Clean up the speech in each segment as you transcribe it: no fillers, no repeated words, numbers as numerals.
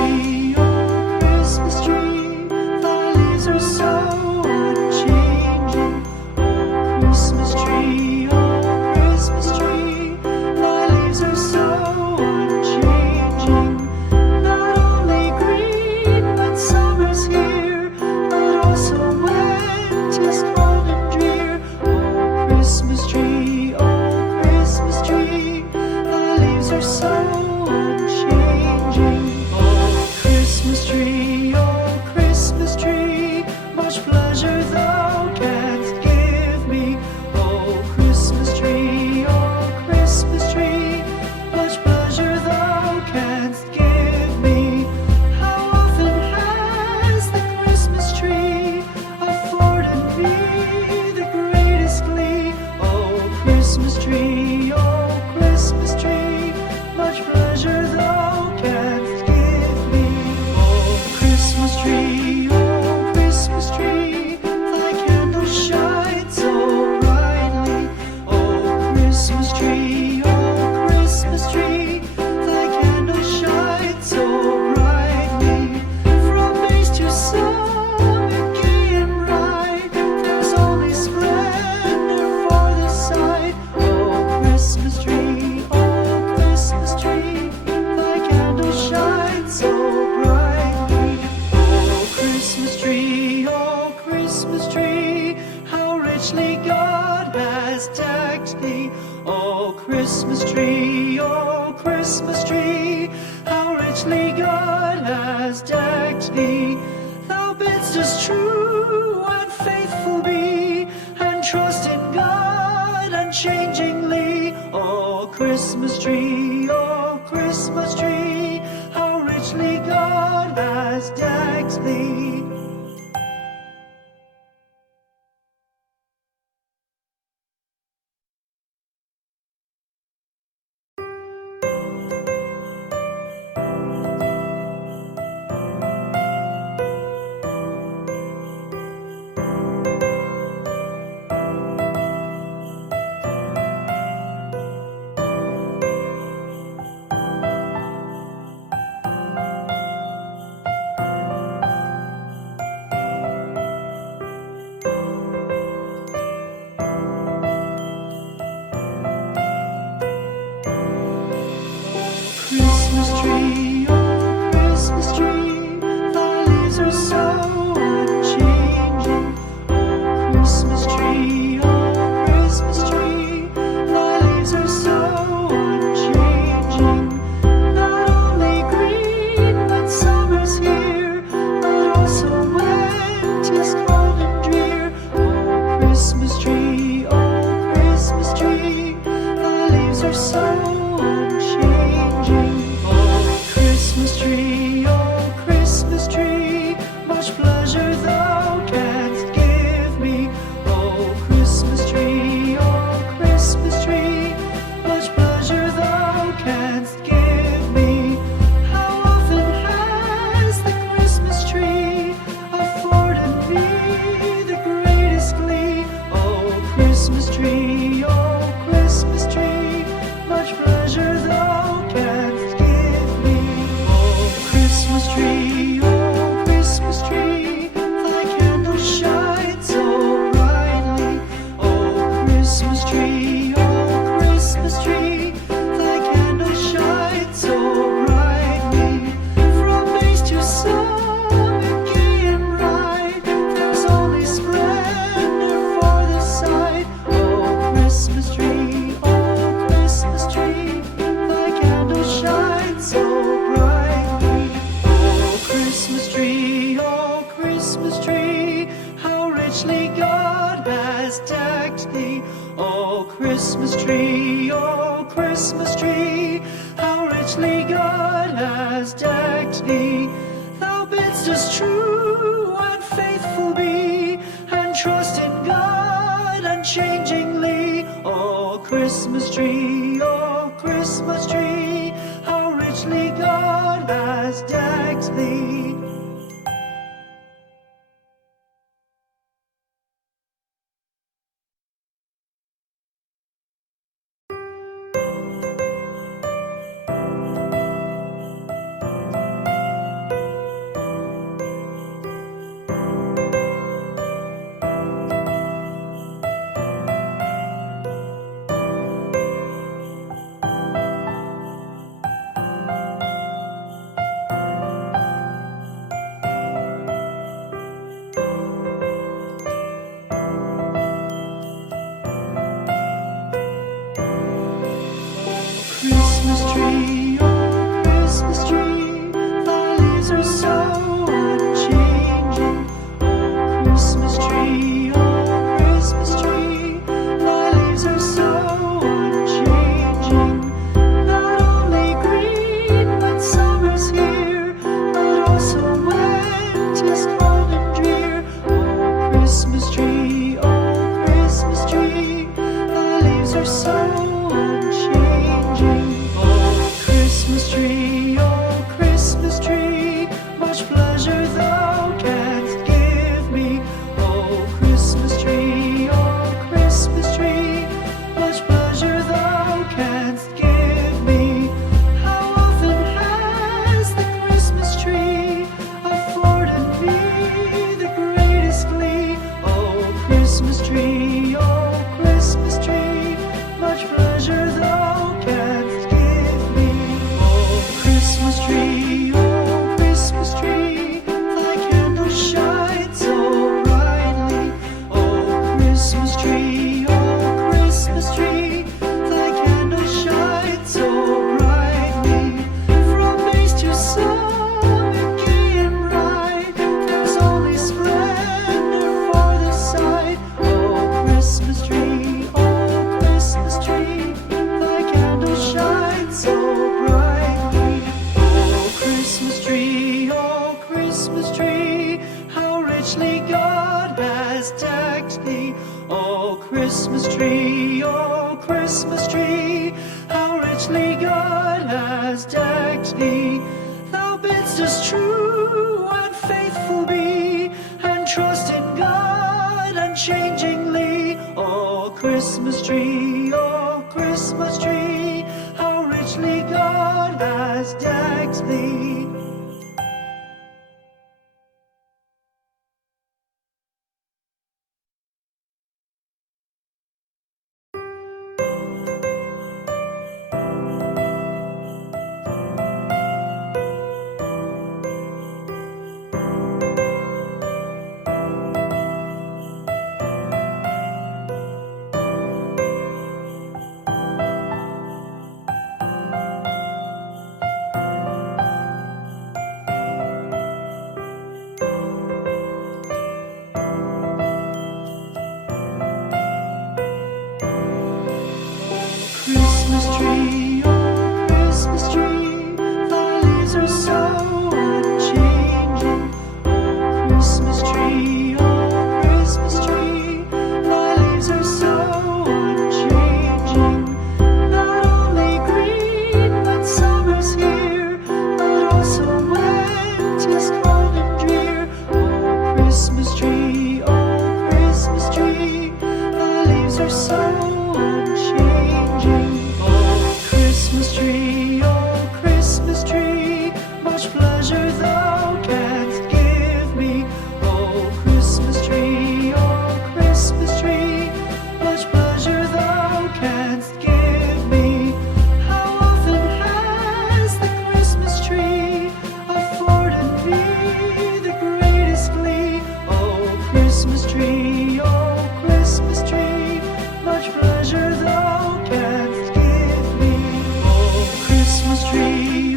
tree, oh Christmas tree, thy leaves are so unchanging. Oh Christmas tree, oh Christmas tree, thy leaves are so unchanging. Not only green when summer's here, but also when 'tis cold and drear. Oh Christmas tree, thy leaves are so unchanging. Oh Christmas tree, much pleasure thou canst give me. Oh Christmas tree, much pleasure thou canst give me. How often has the Christmas tree afforded me the greatest glee? Oh Christmas tree, much pleasure thou canst give me. Oh Christmas tree, thy candles shine so brightly. Oh Christmas tree, thy candles shine so brightly. From base to summit, gay and bright, there's only splendor for the sight. Oh Christmas tree, thy candles shine so brightly. Oh Christmas tree, how richly God has decked thee. Oh Christmas tree, how richly God has decked thee. Thou bidst us true and faithful be, and trust in God unchangingly. Oh Christmas tree, how richly God has decked thee. Christmas tree, thy leaves are so unchanging. Oh Christmas tree, thy leaves are so unchanging. Not only green when summer's here, but also when 'tis cold and drear. Oh Christmas tree, thy leaves are so unchanging. Christmas tree, much pleasure thou canst give me. Oh Christmas tree, much pleasure thou canst give me. How often has the Christmas tree afforded me the greatest glee? Oh Christmas tree, much pleasure thou canst give me. Oh Christmas tree, thy candles shine so brightly. Oh Christmas tree, thy candles shine so brightly. From base to summit, gay and bright, there's only splendor for the sight. Oh Christmas tree, thy candles shine so brightly. Oh Christmas tree, how richly God has decked thee. Oh Christmas tree, how richly God has decked thee. Thou bidst us true and faithful be, and trust in God unchangingly. Oh Christmas tree, how richly God has decked thee. thee. Thou bidst us true and faithful be, and trust in God unchangingly. Oh Christmas tree, how richly God has decked thee. Christmas tree, oh Christmas tree, thy leaves are so unchanging. Oh Christmas tree, thy leaves are so unchanging. Not only green when summer's here, but also when 'tis cold and drear. Oh Christmas tree, thy leaves are so unchanging. Christmas tree, much pleasure thou canst give me. Oh Christmas tree, much pleasure thou canst give me. How often has the Christmas tree afforded me the greatest glee? Oh Christmas tree, much pleasure thou canst give me. Oh Christmas tree,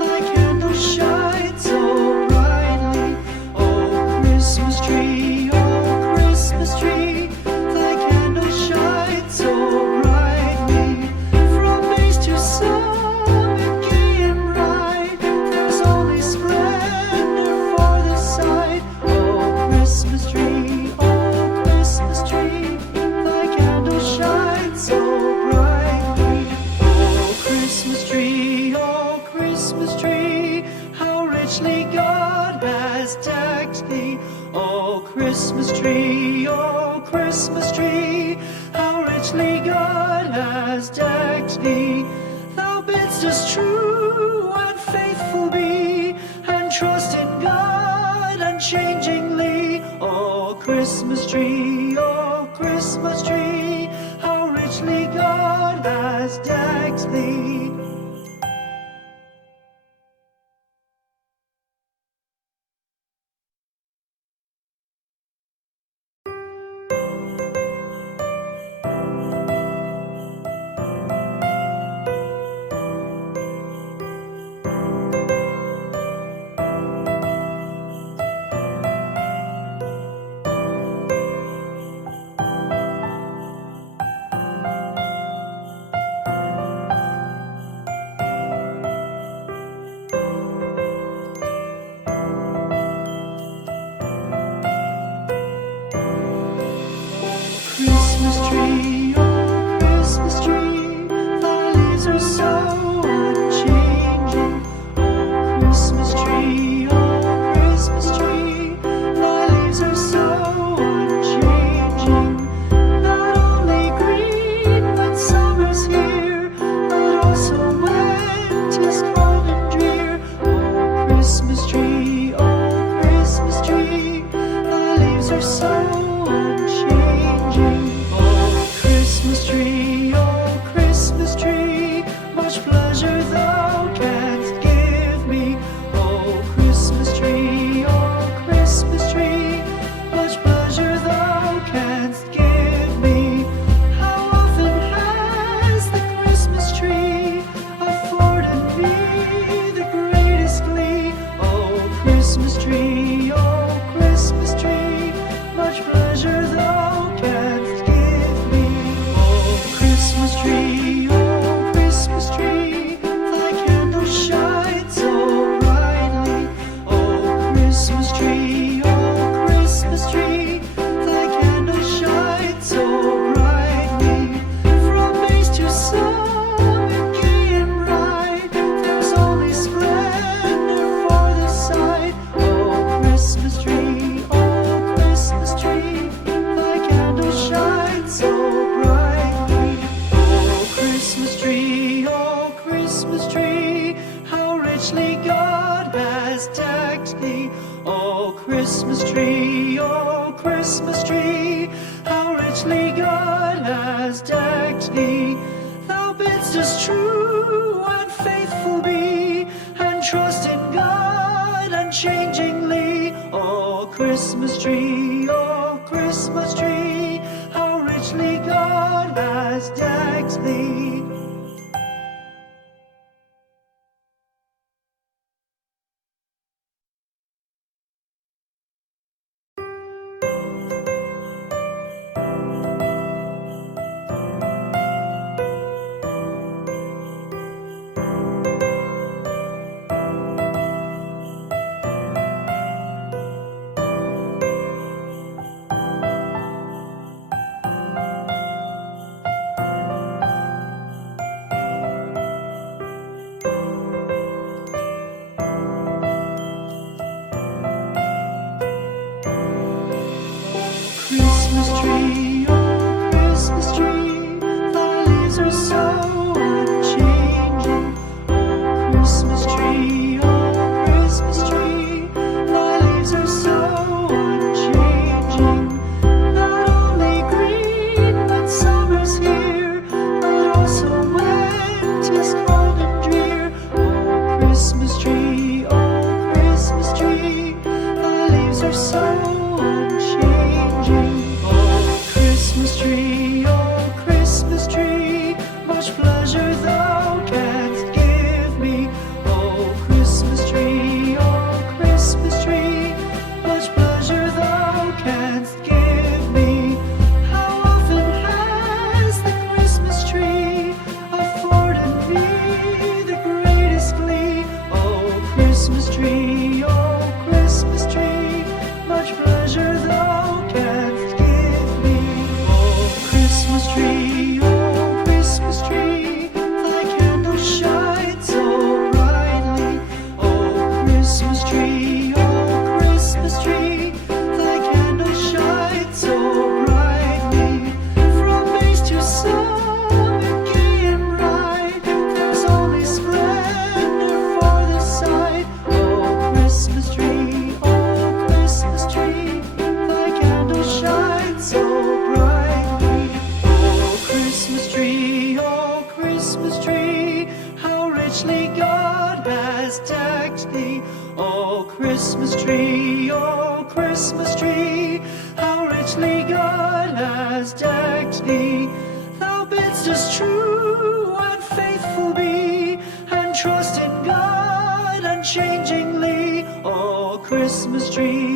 thy candles shine so brightly. Oh Christmas tree, thy candles shine so brightly. From base to summit, gay and bright, there's only splendor for the sight. Oh Christmas tree, thy candles shine so brightly. Oh Christmas tree, how richly God has decked thee. Oh Christmas tree, how richly God has decked thee. Thou bidst us true and faithful be, and trust in God unchangingly. Oh Christmas tree, how richly God has decked thee. Christmas tree, thy leaves are so unchanging. Oh Christmas tree, thy leaves are so unchanging. Not only green when summer's here, but also when 'tis cold and drear. Oh Christmas tree, thy leaves are so unchanging. Oh Christmas tree, much pleasure Christmas tree, how richly God has decked thee. Oh, Christmas tree, how richly God has decked thee. Thou bidst us true and faithful be, and trust in God unchangingly. Oh, Christmas tree, how richly God has decked thee. Christmas tree, oh Christmas tree, thy leaves are so unchanging. Oh Christmas tree, thy leaves are so unchanging. Not only green when summer's here, but also when 'tis cold and drear. Oh Christmas tree, thy leaves are so unchanging. Oh Christmas tree, much pleasure thou canst give me. Oh Christmas tree, much pleasure thou canst give me. How often has the Christmas tree afforded me the greatest glee. Oh Christmas tree, much pleasure thou canst give me. Oh Christmas tree, thy candle shines so brightly. Oh Christmas tree, thy candle shines so brightly. From base to summit, gay and bright, there's only splendor for the sight. Oh Christmas tree, thy candle shines so brightly. Oh Christmas tree, how richly God has decked thee. Oh Christmas tree, how richly God has decked thee. Thou bidst us true and faithful be, and trust in God unchangingly. Oh Christmas tree,